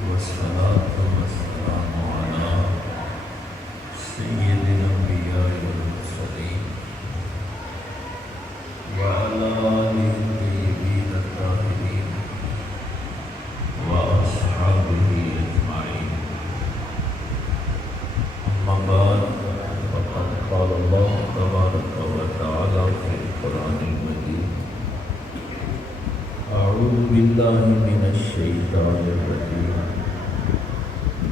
والصلاة والسلام على سيد الأنبياء والمرسلين وعلى آله الطيبين الطاهرين وأصحابه أجمعين. أما بعد، فقد قال الله تبارك وتعالى في القرآن المجيد: أعوذ بالله من الشيطان الرجيم،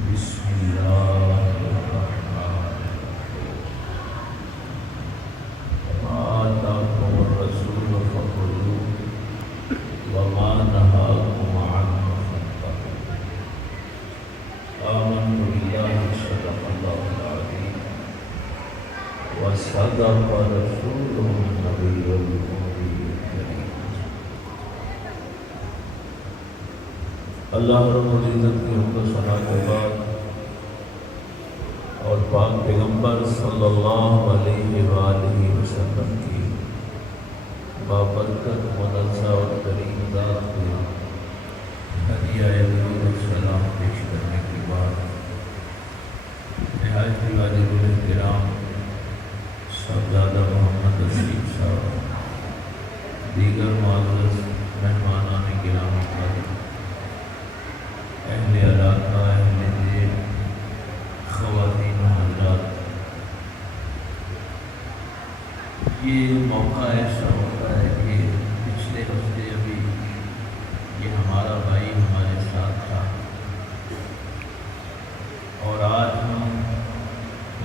بسم الله الرحمن الرحيم. وما آتاكم الرسول فخذوه وما نهاكم عنه فانتهوا. آمنت بالله صدق الله العظيم وصدق رسوله النبي الأمي الكريم. اللہ رب العزت کی حمد و ثنا کے بعد اور پاک پیغمبر صلی اللہ علیہ وآلہ وسلم کی بابرکت منزہ اور کریم ذات کو ہدیہ درود و سلام پیش کرنے کے بعد نہایت ہی واجب الاحترام صاحبزادہ محمد رشید صاحب، دیگر معزز مہمانان کرام، اہل علاقہ، اہل دین، خواتین و حضرات، یہ موقع ایسا ہوتا ہے کہ پچھلے ہفتے ابھی یہ ہمارا بھائی ہمارے ساتھ تھا اور آج ہم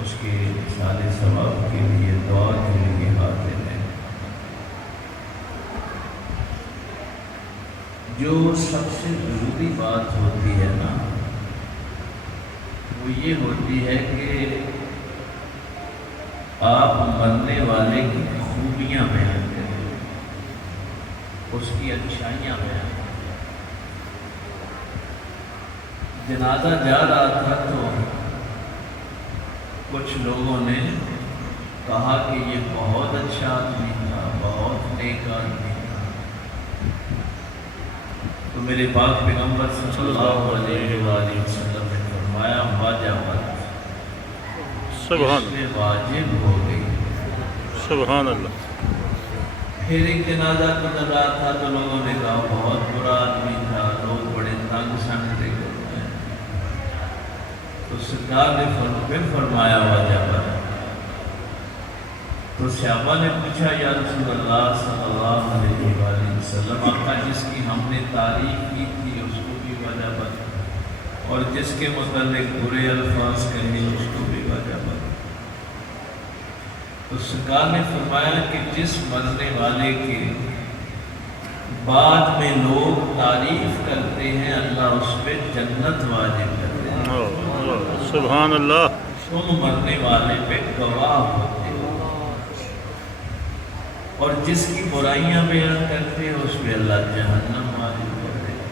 اس کے اصال ثواب کے لیے دعا کے لیے حاضر ہیں۔ جو سب سے ضروری بات ہوتی ہے نا، وہ یہ ہوتی ہے کہ آپ مرنے والے کی خوبیاں بیان کریں، اس کی اچھائیاں بیان کریں۔ جنازہ جا رہا تھا تو کچھ لوگوں نے کہا کہ یہ بہت اچھا آدمی تھا، بہت نیک آدمی تھا۔ تو میرے پاک پیغمبر صلی اللہ علیہ وآلہ وسلم نے فرمایا: واجبت، سبحان اس میں واجب ہو گئی۔ سبحان اللہ۔ پھر ایک جنازہ گزر رہا تھا تو لوگوں نے کہا بہت برا آدمی تھا، لوگ بڑے تنگ سمجھتے کرتے ہیں۔ تو سرکار نے پھر فرمایا واجبت۔ تو صحابہ نے پوچھا: یا رسول اللہ صلی اللہ علیہ وآلہ وسلم، آقا جس کی ہم نے تعریف کی تھی اس کو بھی واجبت، اور جس کے متعلق برے الفاظ کہے اس کو بھی واجبت؟ تو سرکار نے فرمایا کہ جس مرنے والے کے بعد میں لوگ تعریف کرتے ہیں اللہ اس پہ جنت واجب کرتے ہیں۔ سبحان اللہ۔ تم مرنے والے پہ گواہ ہوتے ہو، اور جس کی برائیاں بیان کرتے ہیں اس پہ اللہ جہنم واجب کرتے ہیں۔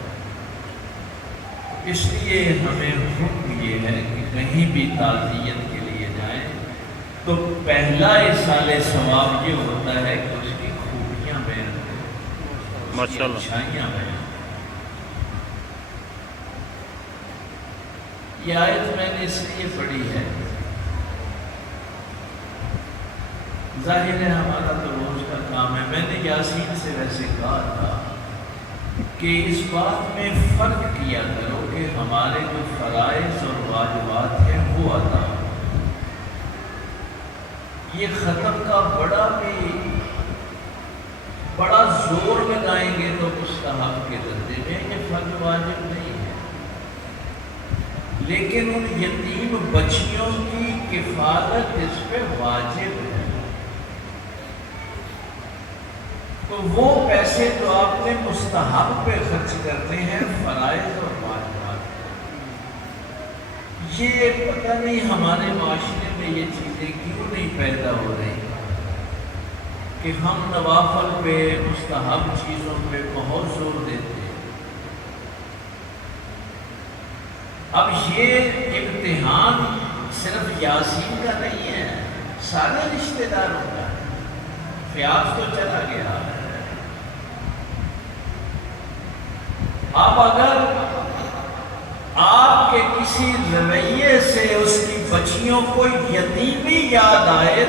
اس لیے ہمیں حکم یہ ہے کہ کہیں بھی تعزیت کے لیے جائیں تو پہلا اصال ثواب یہ ہوتا ہے کہ اس کی خوبیاں بیان کریں، اس کی اچھائیاں بیان کریں۔ یہ آیت میں نے اس لیے پڑھی ہے، ظاہر ہے ہمارا تو روز کا کام ہے۔ میں نے یاسین سے ویسے کہا تھا کہ اس بات میں فرق کیا کرو کہ ہمارے جو فرائض اور واجبات ہیں وہ ادا ہو۔ یہ ختم کا بڑا زور لگائیں گے تو مستحب کے درجے میں، یہ فرض واجب نہیں ہے، لیکن ان یتیم بچیوں کی کفالت اس پہ واجب ہے۔ تو وہ پیسے جو آپ نے مستحب پہ خرچ کرتے ہیں فرائض اور واجبات، یہ پتہ نہیں ہمارے معاشرے میں یہ چیزیں کیوں نہیں پیدا ہو رہی کہ ہم نوافل پہ، مستحب چیزوں پہ بہت زور دیتے ہیں۔ اب یہ امتحان صرف یاسین کا نہیں ہے، سارے رشتہ داروں کا ہے۔ فیاض تو چلا گیا، اب اگر کسی رویے سے اس کی بچیوں کو یتیمی یاد آئے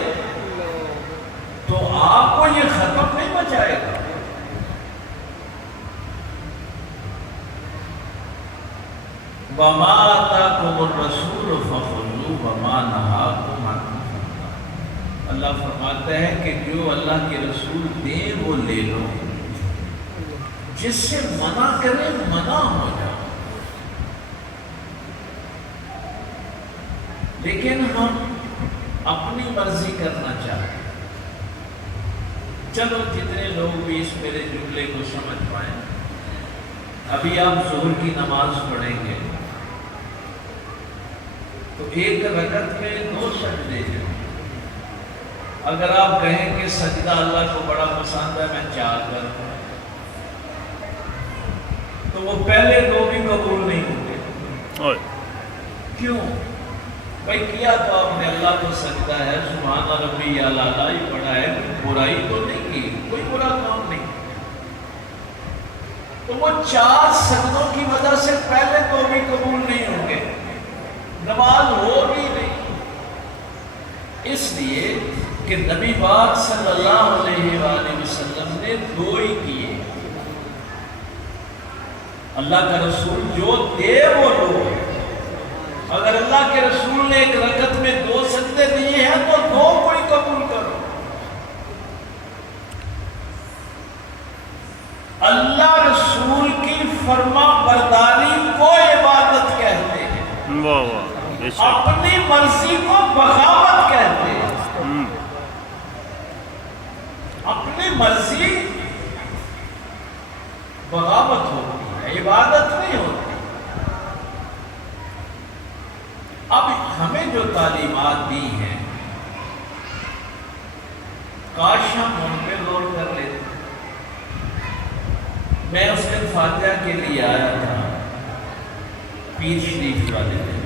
تو آپ کو یہ ختم نہیں بچائے گا. وَمَا آتَاكُمُ الرَّسُولُ فَخُذُوهُ وَمَا نَهَاكُمْ عَنْهُ فَانْتَهُوا. اللہ فرماتا ہے کہ جو اللہ کے رسول دیں وہ لے لو، جس سے منع کرے منع ہو جاؤ. لیکن ہم اپنی مرضی کرنا چاہتے ہیں. چلو جتنے لوگ بھی اس میرے جملے کو سمجھ پائیں، ابھی آپ ظہر کی نماز پڑھیں گے تو ایک رکعت میں 2 سجدے ہیں. اگر آپ کہیں کہ سجدہ اللہ کو بڑا پسند ہے میں 4 کروں تو وہ پہلے 2 بھی قبول نہیں ہوں گے. کیوں؟ بھائی کیا تو آپ نے اللہ کو سجدہ ہے، سبحان ربی اعلیٰ ہی پڑھا ہے، برائی تو نہیں کی، کوئی برا کام نہیں. تو وہ 4 سجدوں کی وجہ سے پہلے 2 بھی قبول نہیں ہوں گے، نماز ہوگی نہیں. اس لیے کہ نبی پاک صلی اللہ علیہ وآلہ وسلم نے 2 ہی کیے. اللہ کا رسول جو دے وہ لو. اگر اللہ کے رسول نے ایک رکعت میں 2 سجدے دیے ہیں تو 2 کوئی قبول کرو. اللہ رسول کی فرما برداری کو عبادت کہتے ہیں، اپنی مرضی کو بغاوت کہتے ہیں. اپنی مرضی بغاوت ہوتی ہے، عبادت نہیں ہوتی. اب ہمیں جو تعلیمات دی ہیں کاش ہم ان پہ غور کر لیتے. میں اس دن فاتحہ کے لیے آیا تھا پیر شریف والے دن،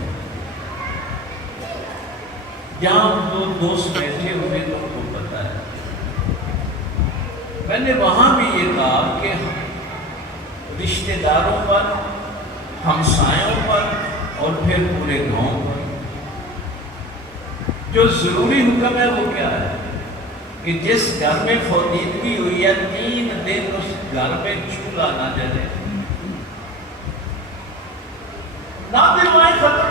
جہاں 2 دوست بیٹھے ہوئے تو ان کو پتا ہے. میں نے وہاں بھی یہ کہا کہ رشتہ داروں پر، ہمسایوں پر اور پھر پورے گاؤں پر جو ضروری حکم ہے وہ کیا ہے کہ جس گھر میں فوتیدگی ہوئی ہے 3 دن اس گھر میں چولہا نہ جلے، نہ دلوائیں ختم.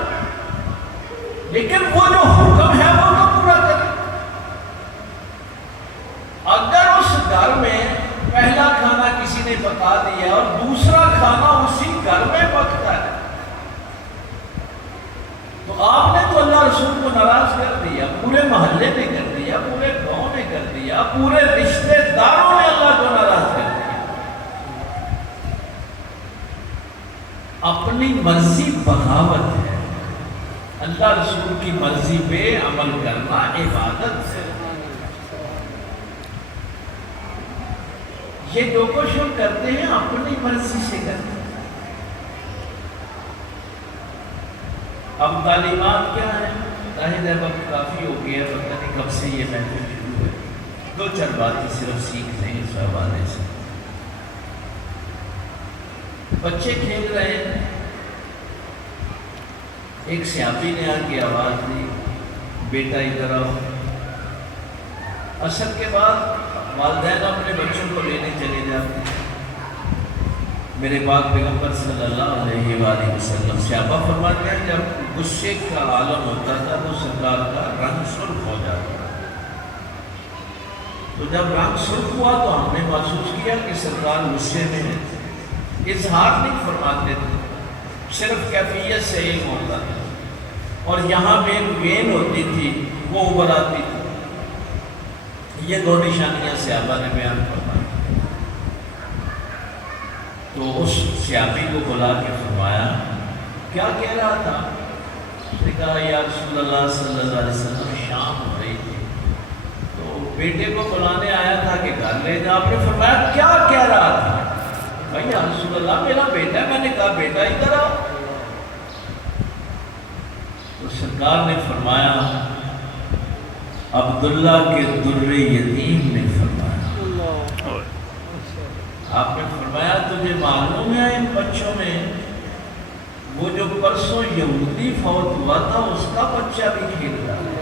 لیکن وہ جو حکم ہے وہ تو پورا کرے. اگر اس گھر میں پہلا کھانا کسی نے پکا دیا اور دوسرا کھانا اسی گھر میں پکتا ہے تو آپ نے تو اللہ رسول کو ناراض کر دیا، پورے محلے نے کر دیا، پورے گاؤں نے کر دیا، پورے رشتہ داروں نے اللہ کو ناراض کر دیا. اپنی مرضی بغاوت ہے، اللہ رسول کی مرضی پہ عمل کرنا عبادت ہے. یہ جو کچھ ہم کرتے ہیں اپنی مرضی سے کرتے ہیں. اب تعلیمات کیا ہیں؟ ظاہر ہے وقت کافی ہو گیا ہے، پتہ نہیں کب سے یہ محفل شروع ہے. 2-4 باتیں صرف سیکھ لیں اس حوالے سے. بچے کھیل رہے ہیں، ایک سیاپی نے آ کے آواز دی بیٹا ادھر آؤ. عصر کے بعد والدین اپنے بچوں کو لینے چلے جاتے ہیں. میرے پاک پیغمبر صلی اللہ علیہ وآلہ وسلم صحابہ فرماتے ہیں جب غصے کا عالم ہوتا تھا تو سرکار کا رنگ سرخ ہو جاتا تھا. تو جب رنگ سرخ ہوا تو ہم نے محسوس کیا کہ سرکار غصے میں ہے. اظہار نہیں فرماتے تھے، صرف کیفیت سے علم ہوتا تھا. اور یہاں پہ ایک وین ہوتی تھی وہ ابھر آتی تھی. یہ 2 نشانیاں صحابہ نے بیان فرمائی. تو اس سیاپی کو بلا کے فرمایا کیا کہہ رہا تھا؟ اس نے کہا یا رسول اللہ صلی اللہ علیہ وسلم شام ہو رہی تھی تو بیٹے کو بلانے آیا تھا کہ گھر لے جا. آپ نے فرمایا کیا کہہ رہا تھا؟ بھائی یا رسول اللہ میرا بیٹا ہے. میں نے کہا بیٹا ادھر آؤ. تو سرکار نے فرمایا عبداللہ کے در یتیم نے فرمایا. آپ نے فرمایا تجھے معلوم ہے ان بچوں میں وہ جو پرسوں یہودی فوت ہوا تھا اس کا بچہ بھی کھیل رہا ہے۔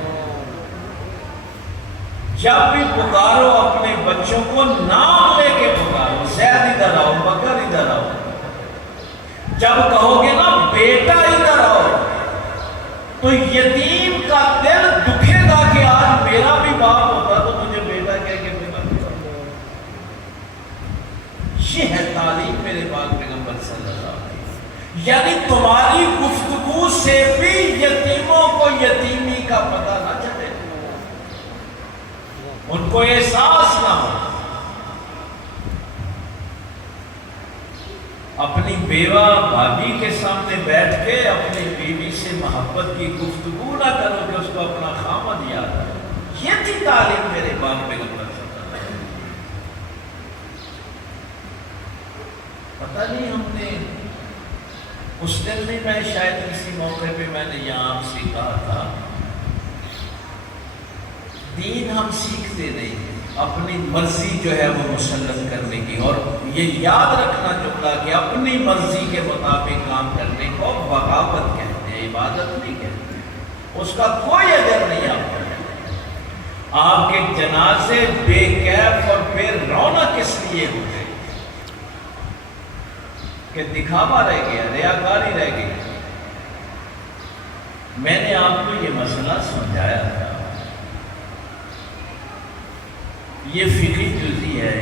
جب بھی پکارو اپنے بچوں کو نام لے کے پکارو، زید ادھر آؤ، بکر ادھر آؤ۔ جب کہو گے نا بیٹا ادھر آؤ، تو یتیم کا دل دکھے گا کہ آج میرا بھی باپ ہوتا تو مجھے بیٹا کہہ کے پکارتا۔ یہ ہے تعلیم میرے پاک پیغمبر صلی اللہ علیہ وسلم۔ یعنی تمہاری گفتگو سے بھی یتیموں کو یتیمی کا پتہ نہ چلے، ان کو احساس نہ ہو۔ اپنی بیوہ بھابھی کے سامنے بیٹھ کے اپنی بیوی سے محبت کی گفتگو نہ کرو کہ اس کو اپنا خامد یاد ہے۔ یہ تھی تعلیم میرے باپ پیغمبر صلی اللہ علیہ وسلم۔ پتہ نہیں ہم نے اس دن بھی، میں شاید کسی موقع پہ میں نے یہاں آپ سے کہا تھا، دین ہم سیکھتے نہیں ہیں، اپنی مرضی جو ہے وہ مسلط کرنے کی، اور یہ یاد رکھنا جملہ کہ اپنی مرضی کے مطابق کام کرنے کو بغاوت کہتے ہیں، عبادت نہیں کہتے ہیں، اس کا کوئی اجر نہیں آپ کو۔ آپ کے جنازے بے کیف اور بے رونق کس لیے ہوتے کہ دکھاوا رہ گیا، ریاکاری رہ گئی۔ میں نے آپ کو یہ مسئلہ سمجھایا تھا، یہ فقہی جزئی ہے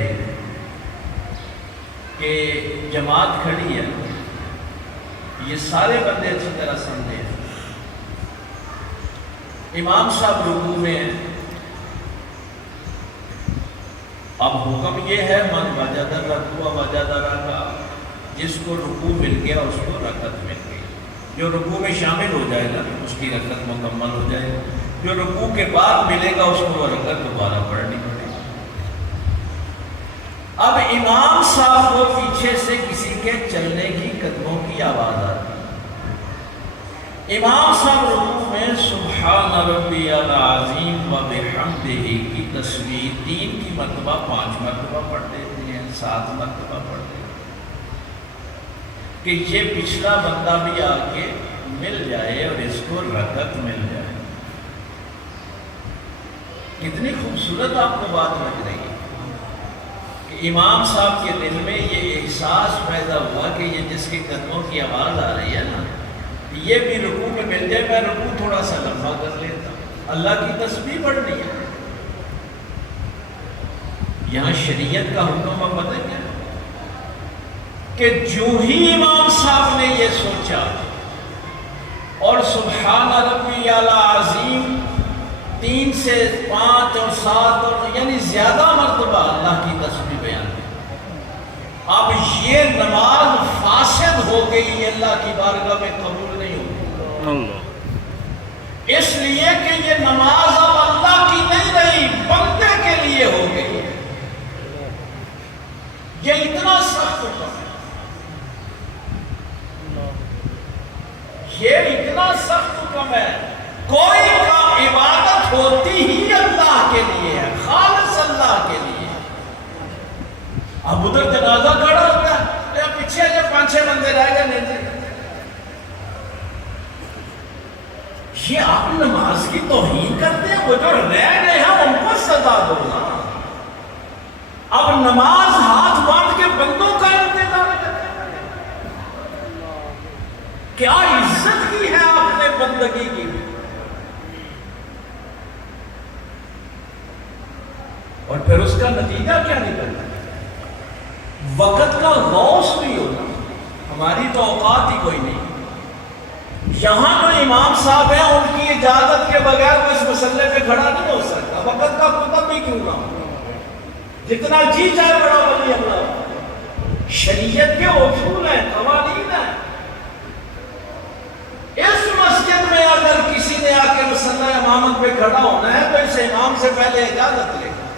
کہ جماعت کھڑی ہے، یہ سارے بندے اچھی طرح سمجھے، امام صاحب رکوع میں ہیں، اب حکم یہ ہے من وجد الرکوع وجد الرکعہ، جس کو رکوع مل گیا اس کو رکعت مل گئی، جو رکوع میں شامل ہو جائے گا اس کی رکعت مکمل ہو جائے گا، جو رکوع کے بعد ملے گا اس کو وہ رکعت دوبارہ پڑھنی پڑے گی۔ اب امام صاحب کو پیچھے سے کسی کے چلنے کی قدموں کی آواز آتی، امام صاحب رکوع میں سبحان ربی العظیم و بحمدہ کی تسبیح 3 کی مرتبہ 5 مرتبہ پڑھ دیتے ہیں، 7 مرتبہ پڑھ دیتے ہیں کہ یہ پچھلا بندہ بھی آ کے مل جائے اور اس کو رکعت مل جائے۔ کتنی خوبصورت آپ کو بات لگ رہی ہے کہ امام صاحب کے دل میں یہ احساس پیدا ہوا کہ یہ جس کے قدموں کی آواز آ رہی ہے نا، یہ بھی رکوع میں مل جائے، میں رکوع تھوڑا سا لمبا کر لیتا ہوں، اللہ کی تسبیح پڑھنی ہے۔ یہاں شریعت کا حکم اب پتہ کیا کہ جو ہی امام صاحب نے یہ سوچا اور سبحان ربی العظیم 3 سے 5 اور 7 اور یعنی زیادہ مرتبہ اللہ کی تسبیح بیان کی، اب یہ نماز فاسد ہو گئی، اللہ کی بارگاہ میں قبول نہیں ہوگی، اس لیے کہ یہ نماز اب اللہ کی نہیں رہی، بندے کے لیے ہو گئی۔ یہ اتنا سخت حکم ہے، یہ اتنا سخت حکم ہے، کوئی کا عبادت ہوتی ہی اللہ کے لیے ہے، خالص اللہ کے لیے۔ اب ادھر جنازہ کھڑا ہوتا ہے، پیچھے جو 5-6 بندے رہ گئے نیچے، یہ آپ نماز کی توہین کرتے ہیں، وہ جو رہ گئے ہیں ان کو سزا دو نا۔ اب نماز ہاتھ باندھ کے بندوں کا انتظار کرتے ہیں، کیا عزت کی ہے آپ نے بندگی کی، اور پھر اس کا نتیجہ کیا نکلتا ہے؟ وقت کا غوث بھی ہونا، ہماری تو اوقات ہی کوئی نہیں۔ یہاں جو امام صاحب ہیں ان کی اجازت کے بغیر وہ اس مسئلے پہ کھڑا نہیں ہو سکتا، وقت کا کتب بھی کیوں نہ ہو، جتنا جی چاہے بڑا ولی اللہ، شریعت کے اصول ہیں، قوانین ہیں۔ اس مسجد میں اگر کسی نے آ کے مسئلہ امامت پہ کھڑا ہونا ہے تو اس امام سے پہلے اجازت لے گا۔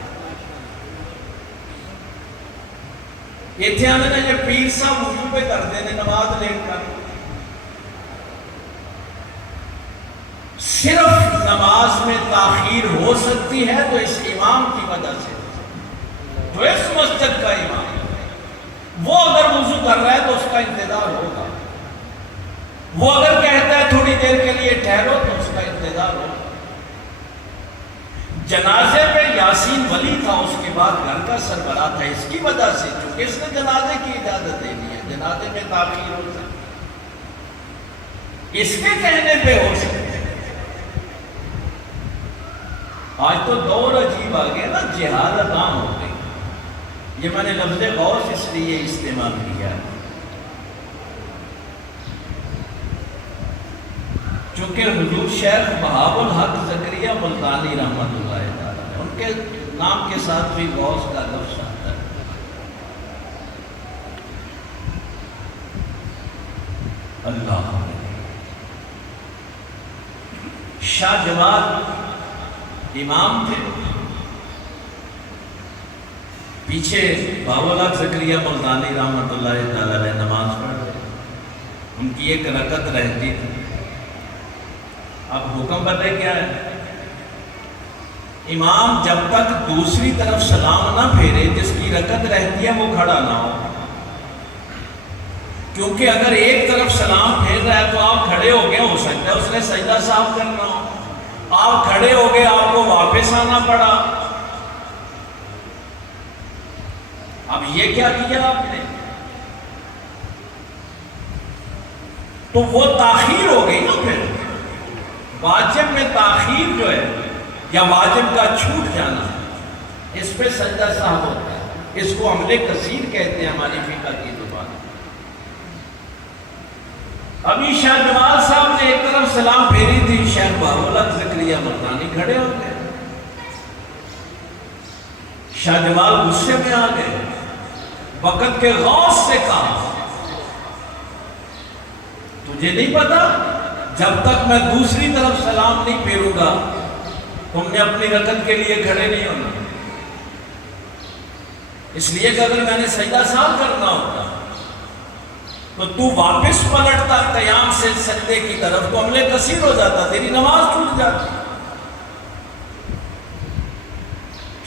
اتنے آنے یہ پیر صاحب وضو پہ کر دینے نماز لیٹ کر، صرف نماز میں تاخیر ہو سکتی ہے تو اس امام کی وجہ سے، جو اس مسجد کا امام ہے، وہ اگر وضو کر رہا ہے تو اس کا انتظار ہوگا۔ وہ اگر کہتا ہے تھوڑی دیر کے لیے ٹھہرو تو اس کا انتظار ہو. جنازے میں یاسین ولی تھا، اس کے بعد گھر کا سربراہ تھا، اس کی وجہ سے چونکہ اس نے جنازے کی اجازت دے دی ہے، جنازے میں تاخیر ہو سکتی، اس کے کہنے پہ ہو سکتے. آج تو دور عجیب آ گیا نا، جہالت عام ہو گئی. یہ میں نے لفظ غوث اس لیے استعمال کیا ہے چونکہ حضور شیخ بہاء الحق زکریا ملتانی رحمۃ اللہ تعالی ان کے نام کے ساتھ بھی غوث کا لفظ آتا ہے. اللہ شاہ جمال امام تھے، پیچھے بہاء الحق زکریا ملتانی رحمۃ اللہ تعالی علیہ نماز پڑھ رہے، ان کی ایک رکعت رہتی تھی. اب حکم بدلے کیا ہے، امام جب تک دوسری طرف سلام نہ پھیرے جس کی رکعت رہتی ہے وہ کھڑا نہ ہو، کیونکہ اگر ایک طرف سلام پھیر رہا ہے تو آپ کھڑے ہو گئے، ہو سکتا ہے اس نے سجدہ صاف کرنا ہو، آپ کھڑے ہو گئے، آپ کو واپس آنا پڑا. اب یہ کیا کیا آپ نے، تو وہ تاخیر ہو گئی نا. پھر واجب میں تاخیر جو ہے یا واجب کا چھوٹ جانا، اس پہ سجدہ صاحب ہوتا ہے، اس کو عمل کثیر کہتے ہیں ہماری فقہ کی زبان. ابھی شاہ جمال صاحب نے ایک طرف سلام پھیری تھی، شیخ بہاء الحق زکریا ملتانی کھڑے ہو گئے. شاہ جمال غصے میں آ گئے، وقت کے غوث سے کہا تجھے نہیں پتا جب تک میں دوسری طرف سلام نہیں پھیروں گا تم نے اپنی رکعت کے لیے کھڑے نہیں ہونا. اس لیے کہ اگر میں نے سجدہ صاحب کرنا ہوتا تو تو واپس پلٹتا قیام سے سجدے کی طرف تو عمل کثیر ہو جاتا، تیری نماز ٹوٹ جاتی.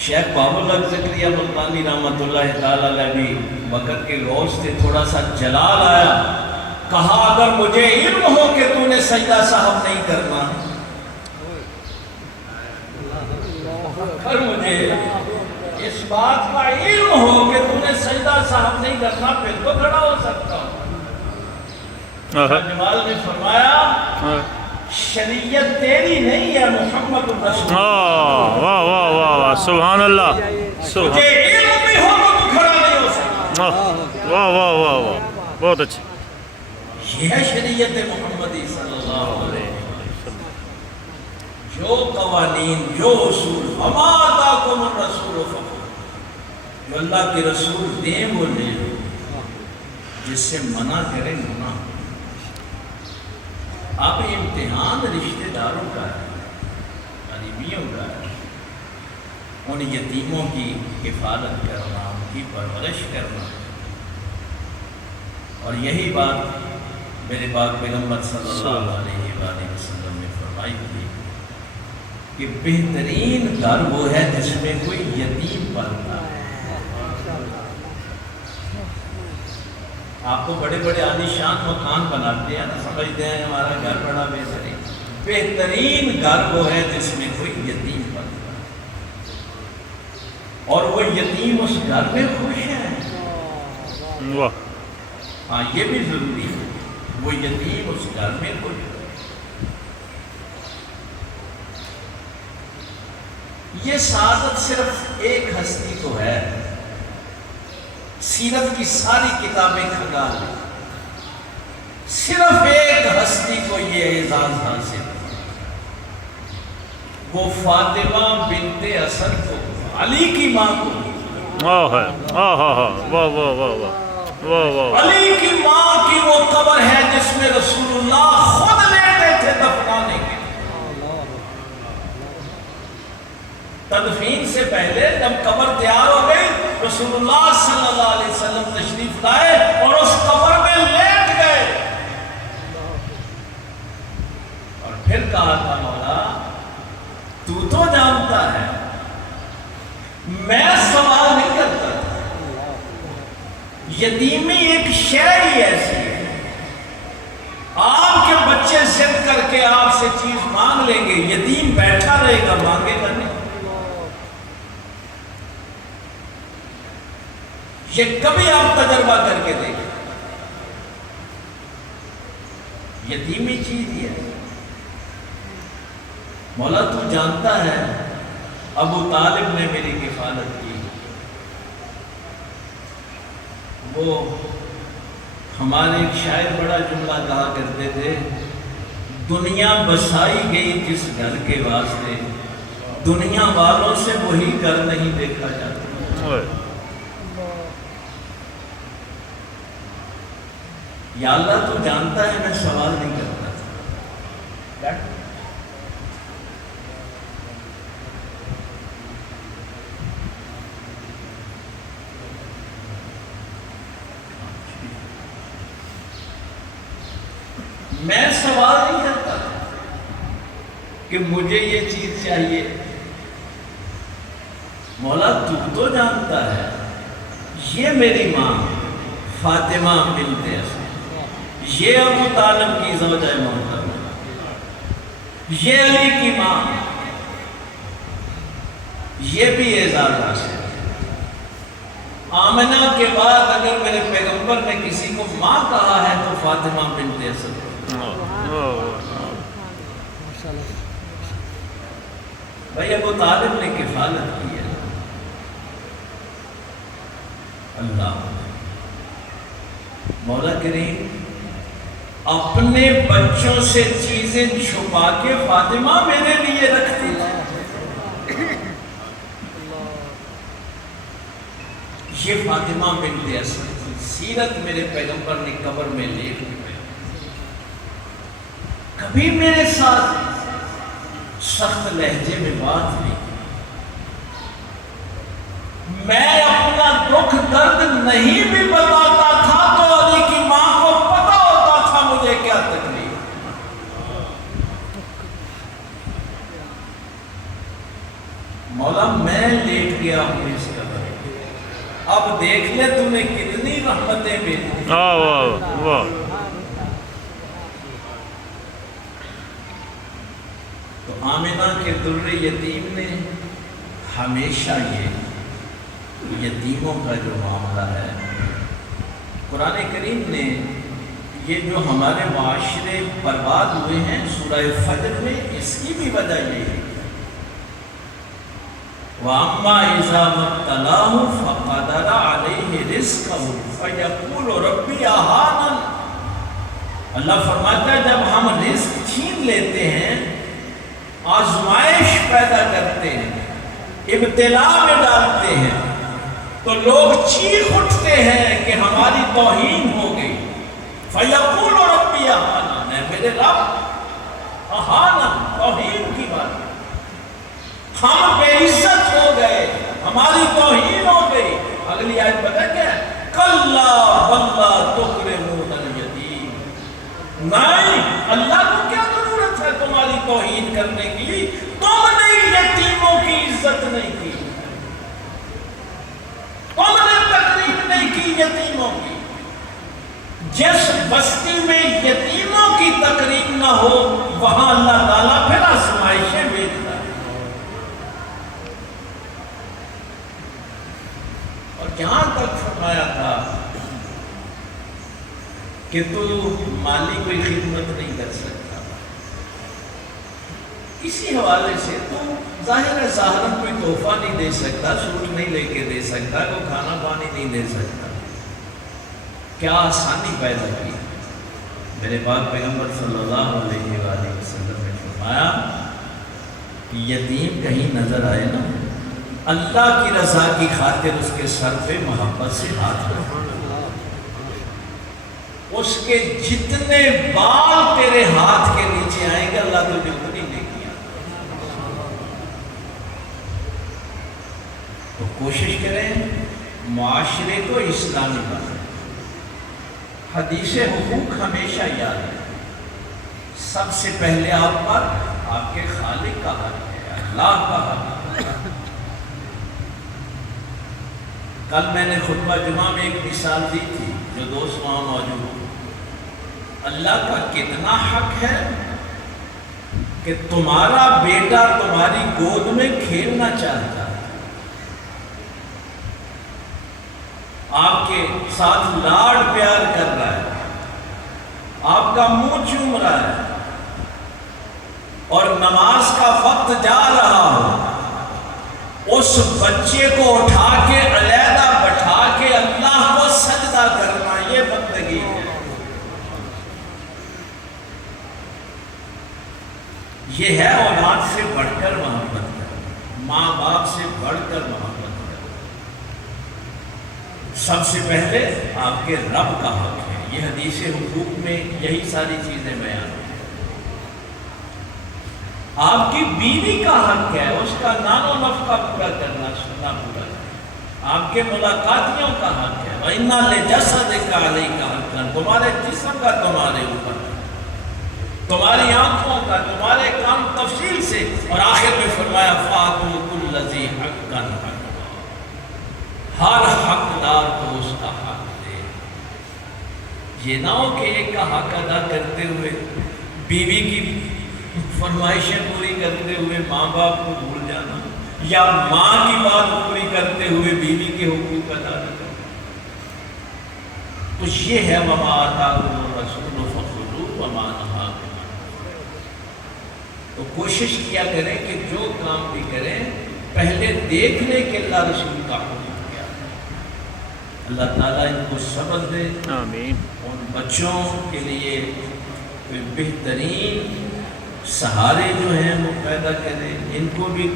شیخ بہاء الحق زکریا ملتانی رحمۃ اللہ تعالی علیہ بھی وقت کے غوث تھے، تھوڑا سا جلال آیا، کہا اگر مجھے علم ہو کہ تو نے سجدہ صاحب نہیں کرنا، اگر مجھے اس بات کا علم ہو کہ تو نے سجدہ صاحب نہیں کرنا پھر تو کھڑا ہو سکتا ہوں. شاہ جمال نے فرمایا شریعت تیری نہیں ہے، محمد الرسول. واہ واہ واہ واہ واہ، سبحان اللہ، تجھے علم بھی ہو تو کھڑا نہیں ہو سکتا. واہ واہ واہ واہ، بہت اچھا. یہ ہے شریعت محمدی صلی اللہ علیہ وسلم. جو قوانین، جو اصول، وما آتاکم الرسول فخذوہ، جو اللہ کے رسول دیں وہ لے لو، جس سے منع کریں منع. اب امتحان رشتہ داروں کا ہے، قریبیوں کا ہے، ان یتیموں کی حفاظت کرنا، ان کی پرورش کرنا. اور یہی بات میرے پاک پیغمبر صلی اللہ علیہ وآلہ وسلم نے فرمائی تھی کہ بہترین گھر وہ ہے جس میں کوئی یتیم پلتا ہے. آپ کو بڑے بڑے عالیشان مکان بناتے ہیں نا، سمجھتے ہیں ہمارا گھر بڑا بہترین. بہترین گھر وہ ہے جس میں کوئی یتیم پلتا ہے اور وہ یتیم اس گھر میں خوش ہے. واہ، ہاں یہ بھی ضروری ہے، وہ یتیم اس گھر میں خوش ہے. یہ سعادت صرف ایک ہستی کو ہے، سیرت کی ساری کتابیں کھنگال لیں، صرف ایک ہستی کو یہ اعزاز حاصل ہے، وہ فاطمہ بنت اسد کو، علی کی ماں کو. واہ ہے، واہ واہ واہ واہ واہ واہ واہ. علی کی ماں کی وہ قبر ہے جس میں رسول اللہ خود لیٹے تھے دفنانے کے. تدفین سے پہلے جب قبر تیار ہو گئی، رسول اللہ صلی اللہ علیہ وسلم تشریف لائے اور اس قبر میں لیٹ گئے اور پھر کہا تھا مولا تو جانتا ہے میں سوال نہیں کرتا تھا، یتیمی ایک شے ہی ایسی ہے، آپ کہ آپ سے چیز مانگ لیں گے، یتیم بیٹھا رہے گا، مانگے گا نہیں۔ یہ کبھی آپ تجربہ کر کے دیکھیں، یتیمی چیز ہی ہے۔ مولا تو جانتا ہے ابو طالب نے میری کفالت کی، وہ ہمارے ایک شاعر بڑا جملہ کہا کرتے تھے، دنیا بسائی گئی جس گھر کے واسطے، دنیا والوں سے وہی گھر نہیں دیکھا جاتا۔ یا اللہ تو جانتا ہے میں سوال نہیں کرتا تھا۔ میں سوال نہیں کرتا کہ مجھے یہ چیز چاہیے، مولا تو جانتا ہے یہ میری ماں فاطمہ بنت اسد، یہ ابو طالب کی زوجہ محترمہ، یہ علی کی ماں، یہ بھی اعزاز حاصل ہے۔ آمنہ کے بعد اگر میرے پیغمبر نے کسی کو ماں کہا ہے تو فاطمہ بنت اسد۔ بھائی ابو طالب نے کفالت کی ہے، اللہ مولا کریم اپنے بچوں سے چیزیں چھپا کے فاطمہ میرے لیے رکھتی ہے۔ یہ فاطمہ بنت اسد کی سیرت میرے پیغمبر نے قبر میں لکھ دی، کبھی میرے ساتھ سخت لہجے میں بات نہیں کی، میں اپنا دکھ درد نہیں بھی بتاتا تھا تو علی کی ماں کو پتا ہوتا تھا مجھے کیا تکلیف۔ مولا میں لیٹ گیا اپنے اس قبر، اب دیکھ لے تو نے کتنی رحمتیں بھیجی۔ تو آمنہ کے در یتیم نے ہمیشہ یہ یتیموں کا جو معاملہ ہے، قرآن کریم نے یہ جو ہمارے معاشرے برباد ہوئے ہیں سورہ فجر میں، اس کی بھی وجہ یہ ہے، وَأَمَّا إِذَا مَبْتَلَاهُ فَقَدَرَ عَلَيْهِ رِزْقَهُ فَيَقُولُ رَبِّ أَهَانَنِ۔ اللہ فرماتا ہے جب ہم رزق چھین لیتے ہیں، آزمائش پیدا کرتے ہیں، ابتلا میں ڈالتے ہیں، تو لوگ چیخ اٹھتے ہیں کہ ہماری توہین ہو گئی۔ فَيَقُولُ رَبِّ أَهَانَنِ، میرے رب اہانن، توہین کی بات، ہم بے عزت ہو گئے، ہماری توہین ہو گئی۔ اگلی آیت پتہ کیا ہے؟ کَلَّا بَلْ لَا تُکْرِمُونَ الْیَتِیمَ، نہیں، اللہ کو کیا ضرورت ہے تمہاری توہین کرنے کی، تم نے یتیموں کی عزت نہیں کی، تم نے تقریب نہیں کی یتیموں کی۔ جس بستی میں یتیموں کی تقریب نہ ہو وہاں اللہ تعالیٰ پھر آزمائشیں بھیجتا ہے۔ اور جہاں تک فرمایا تھا کہ تو مالی کوئی خدمت نہیں کر سکتا، کسی حوالے سے تو ظاہر ہے ظاہراً کوئی تحفہ نہیں دے سکتا، سوٹ نہیں لے کے دے سکتا، کوئی کھانا پانی نہیں دے سکتا، کیا آسانی پیدا کی۔ میرے پاک پیغمبر صلی اللہ علیہ وآلہ وسلم نے فرمایا کہ یتیم کہیں نظر آئے نا، اللہ کی رضا کی خاطر اس کے سر پہ محبت سے ہاتھ رکھو، اس کے جتنے بال تیرے ہاتھ کے نیچے آئیں گے اللہ تجھے اتنی نیکیاں۔ تو کوشش کریں معاشرے کو اسلامی بنائیں۔ حدیث حقوق ہمیشہ یاد ہے، سب سے پہلے آپ پر آپ کے خالق کا حق ہے، اللہ کا حق ہے۔ کل میں نے خطبہ جمعہ میں ایک مثال دی تھی، جو دوست وہاں موجود ہوں، اللہ کا کتنا حق ہے کہ تمہارا بیٹا تمہاری گود میں کھیلنا چاہتا ہے، آپ کے ساتھ لاڈ پیار کر رہا ہے، آپ کا منہ چوم رہا ہے، اور نماز کا وقت جا رہا ہو، اس بچے کو اٹھا کے علیحدہ بٹھا کے اللہ کو سجدہ کرنا، یہ بندگی ہے۔ یہ ہے اولاد سے بڑھ کر محبت کرنا، ماں باپ سے بڑھ کر محبت کرنا۔ سب سے پہلے آپ کے رب کا حق ہے، یہ حدیث حقوق میں یہی ساری چیزیں بیان ہیں۔ آپ کی بیوی کا حق ہے، اس کا نان و نفقہ پورا کرنا، سننا پورا کرنا۔ آپ کے ملاقاتیوں کا حق ہے، وَإِنَّا لِجَسَدِكَ عَلَيْكَ حَقًّا، تمہارے جسم کا تمہارے اوپر، تمہاری آنکھوں کا، تمہارے کام تفصیل سے، اور آخر میں فرمایا فَآتُوا كُلَّ ذِي حَقٍّ حَقَّهُ، ہر حقدار کو اس کا حق دے۔ یہ نہ ہو کہ ایک کا حق ادا کرتے ہوئے، بیوی کی فرمائشیں پوری کرتے ہوئے ماں باپ کو بھول جانا، یا ماں کی بات پوری کرتے ہوئے بیوی کے حقوق ادا نہ کرنا۔ تو یہ ہے وَمَا آتَاكُمُ الرَّسُولُ فَخُذُوهُ وَمَا نَهَاكُمْ عنْهُ۔ تو کوشش کیا کریں کہ جو کام بھی کریں پہلے دیکھ لیں کہ اللہ رسول کا حکم کیا ہے۔ اللہ تعالیٰ ان کو صبر دے، آمین۔ ان بچوں کے لیے کوئی بہترین سہارے جو ہیں وہ پیدا کریں، ان کو بھی۔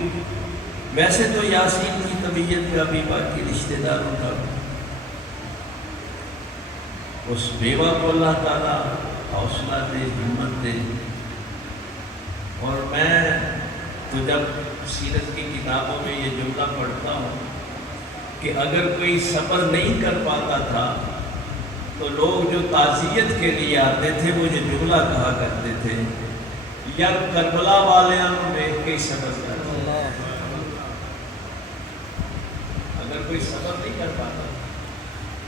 ویسے تو یاسین کی طبیعت کا بھی، باقی رشتہ داروں کا بھی، اس بیوہ کو اللہ تعالیٰ حوصلہ دے، ہمت دے۔ اور میں تو جب سیرت کی کتابوں میں یہ جملہ پڑھتا ہوں کہ اگر کوئی صبر نہیں کر پاتا تھا تو لوگ جو تعزیت کے لیے آتے تھے وہ یہ جملہ کہا کرتے تھے، یار کربلا والیاں نوں دیکھ کے صبر کر۔ اگر کوئی صبر نہیں کر پاتا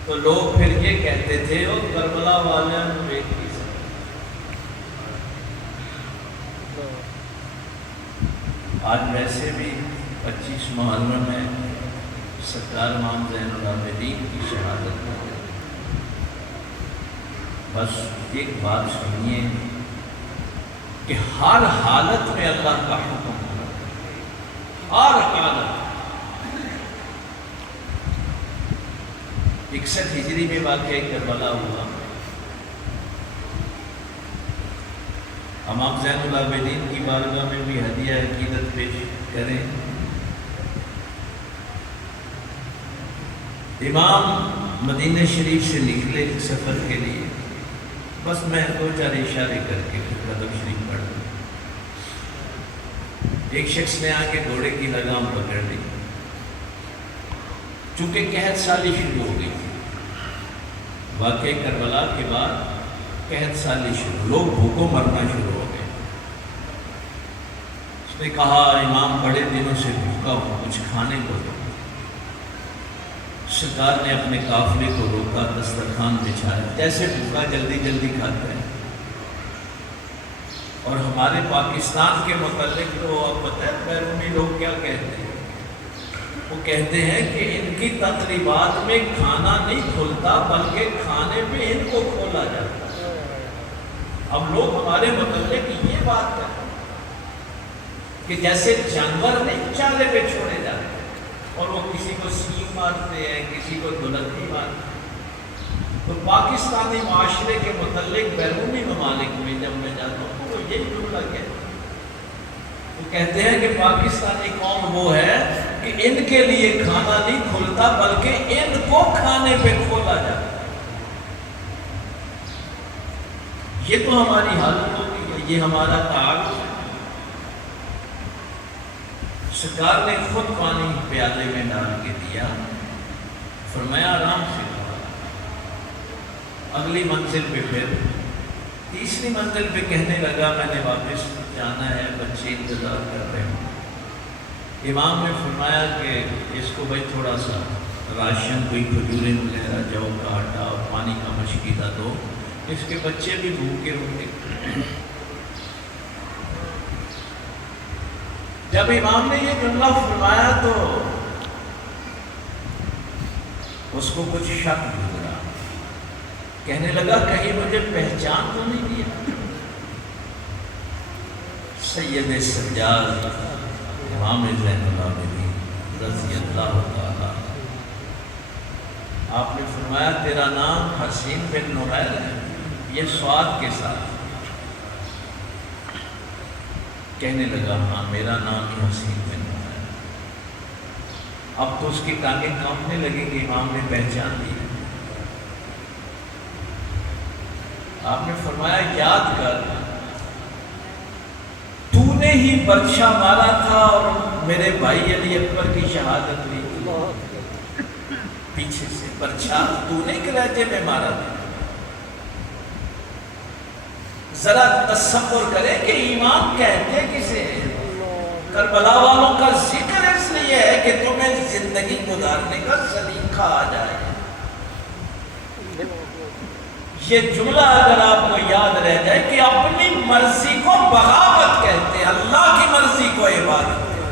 تو لوگ پھر یہ کہتے تھے وہ کربلا والیاں نوں دیکھ کے صبر۔ آج ویسے بھی 25 محرم میں سرکار امام زین العابدین کی شہادت ہے۔ بس ایک بات سنیے کہ ہر حالت میں اللہ کا حکم ہے، ہر حالت۔ 61 ہجری میں واقعہ کربلا ہوا۔ امام زین العابدین کی بارگاہ میں بھی ہدیہ عقیدت پیش کریں۔ امام مدینہ شریف سے نکلے سفر کے لیے، بس میں 2-4 اشارے کر کے قدم شریف پڑھ دوں۔ ایک شخص نے آ کے گھوڑے کی لگام پکڑ لی، چونکہ قحط سالی شروع ہو گئی تھی۔ واقعہ کربلا کے بعد قحط سالی شروع، لوگ بھوکوں مرنا شروع ہو گئے۔ اس نے کہا امام بڑے دنوں سے بھوکا ہوں، کچھ کھانے کو دو۔ سرکار نے اپنے قافلے کو روکا، دسترخوان بچھایا، جیسے بھوکا جلدی جلدی کھاتا ہے۔ اور ہمارے پاکستان کے متعلق تو آپ پتہ ہے بیرونی لوگ کیا کہتے ہیں، وہ کہتے ہیں کہ ان کی تقریبات میں کھانا نہیں کھلتا بلکہ کھانے میں ان کو کھولا جاتا ہے۔ اب لوگ ہمارے متعلق یہ بات کرتے ہیں کہ جیسے جانور نہیں چالے پہ چھوڑے جاتے ہیں اور وہ کسی کو سیم مارتے ہیں، کسی کو دلہتی مارتے ہیں، تو پاکستانی معاشرے کے متعلق بیرونی ممالک میں جب میں جاتا ہوں تو وہ یہی جملہ کہتے ہیں۔ وہ کہتے ہیں کہ پاکستانی قوم وہ ہے کہ ان کے لیے کھانا نہیں کھلتا بلکہ ان کو کھانے پہ کھولا جاتا ہے۔ یہ تو ہماری حالت ہوگی، یہ ہمارا تعارف ہے۔ سرکار نے خود پانی پیالے میں ڈال کے دیا، فرمایا آرام سے کھاؤ۔ اگلی منزل پہ پھر تیسری منزل پہ کہنے لگا میں نے واپس جانا ہے، بچے انتظار کر رہے ہیں۔ امام نے فرمایا کہ اس کو بھائی تھوڑا سا راشن، کوئی کھجوریں وغیرہ، جو کا آٹا اور پانی کا مشکیزہ دو، اس کے بچے بھی بھوکے ہوں گے۔ جب امام نے یہ جملہ فرمایا تو اس کو کچھ شک گزرا، کہنے لگا کہیں مجھے پہچان تو نہیں دیا؟ سید سجاد امام زین العابدین رضی اللہ تعالیٰ، آپ نے فرمایا تیرا نام حسین بن نوحیل ہے، یہ سواد کے ساتھ؟ کہنے لگا ہاں میرا نام ہی حسین بن نوحیل۔ اب تو اس کی ٹانگیں کانپنے لگیں کہ امام نے پہچان لی۔ آپ نے فرمایا یاد کر، تو نے ہی برچھا مارا تھا اور میرے بھائی علی اکبر کی شہادت ہوئی تھی، پیچھے سے برچھا تو نے کلیجے میں مارا تھا۔ ذرا تصور کرے کہ ایمان کہتے کسے؟ کربلا والوں کا ذکر اس لیے ہے کہ تمہیں زندگی گزارنے کا سلیقہ آ جائے۔ یہ جملہ اگر آپ کو یاد رہ جائے کہ اپنی مرضی کو بغاوت کہتے ہیں، اللہ کی مرضی کو عبادت ہے۔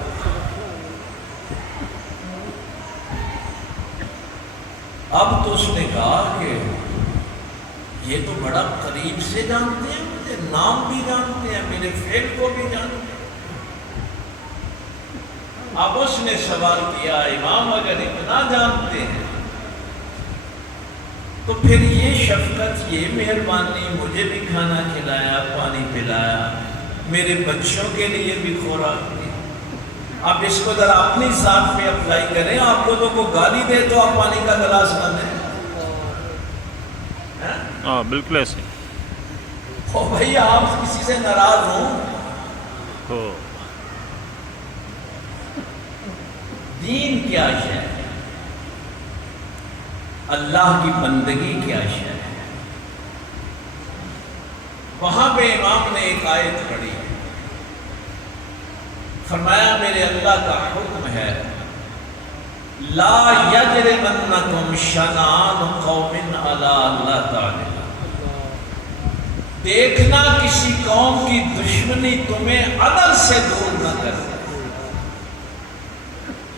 اب تو اس نے کہا کہ یہ تو بڑا قریب سے جانتے ہیں، مجھے نام بھی جانتے ہیں، میرے فعل کو بھی جانتے ہیں۔ اب اس نے سوال کیا امام اگر اتنا جانتے ہیں تو پھر یہ شفقت، یہ مہربانی، مجھے بھی کھانا کھلایا، پانی پلایا، میرے بچوں کے لیے بھی خوراک دی۔ اب اس کو ذرا اپنی ذات پہ اپلائی کریں، آپ لوگوں کو گالی دے تو آپ پانی کا گلاس نہ دیں۔ ہاں بالکل ایسے او بھائی آپ کسی سے ناراض ہوں، ہو۔ دین کیا شے ہے، اللہ کی بندگی کیا شے ہے۔ وہاں پہ امام نے ایک آیت پڑھی، فرمایا میرے اللہ کا حکم ہے لا یجرمنکم شنآن قوم علی اللہ تعالی، دیکھنا کسی قوم کی دشمنی تمہیں عدل سے دور نہ کر۔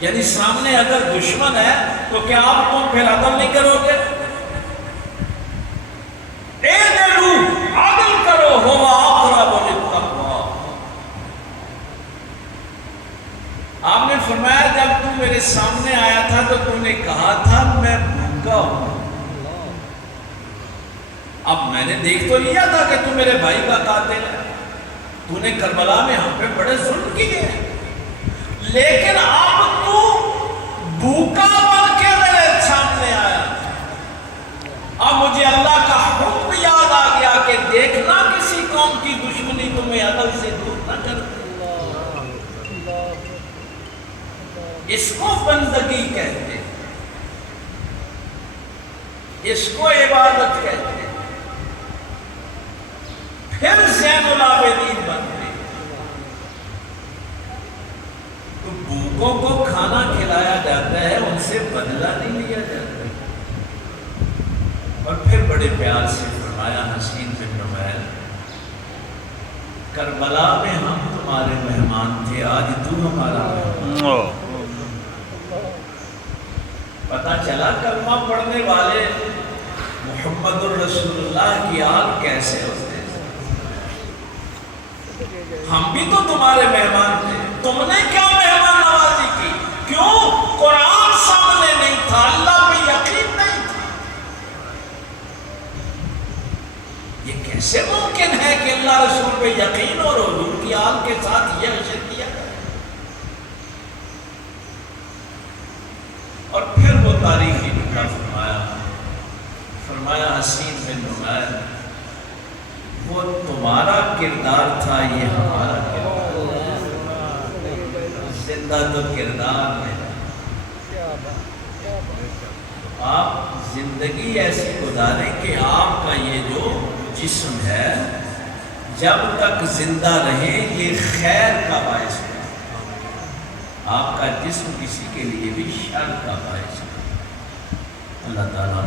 یعنی سامنے اگر دشمن ہے تو کیا آپ تم پھر عدل نہیں کرو گے؟ اعدلوا، عدل کرو، هو اقرب للتقوی۔ آپ نے فرمایا جب تو میرے سامنے آیا تھا تو تو نے کہا تھا میں بھوکا ہوں، اب میں نے دیکھ تو لیا تھا کہ تو میرے بھائی کا قاتل ہے، تو نے کربلا میں ہم پہ بڑے ظلم کیے ہیں، لیکن اب تو بھوکا بن کے میرے سامنے آیا۔ اب مجھے اللہ کا حکم یاد آ گیا کہ دیکھنا کسی قوم کی دشمنی تمہیں عدل سے دور نہ کرتے۔ اس کو بندگی کہتے ہیں، اس کو عبادت کہتے ہیں۔ پھر زین العابدین بنتے، تو بھوکوں کو کھانا کھلایا جاتا ہے، ان سے بدلہ نہیں لیا جاتا۔ اور پھر بڑے پیار سے فرمایا حسین بن نوحیل، کربلا میں ہم تمہارے مہمان تھے، آج تو ہمارا مہمان۔ پتہ چلا کلمہ پڑھنے والے محمد الرسول اللہ کی آل کیسے ہوتے ہیں۔ ہم بھی تو تمہارے مہمان تھے، تم نے کیا مہمان نوازی کی؟ کیوں؟ قرآن سامنے نہیں تھا، اللہ پہ یقین نہیں تھا۔ یہ کیسے ممکن ہے کہ اللہ رسول پہ یقین اور حضور کی آل کے ساتھ یہ عشر کیا گیا؟ اور پھر وہ تاریخی جملہ فرمایا حسین بن نوحیل وہ تمہارا کردار تھا، یہ ہمارا کردار، زندہ تو کردار ہے۔ آپ زندگی ایسی گزاریں کہ آپ کا یہ جو جسم ہے جب تک زندہ رہے یہ خیر کا باعث ہے، آپ کا جسم کسی کے لیے بھی شر کا باعث ہے۔ اللہ تعالیٰ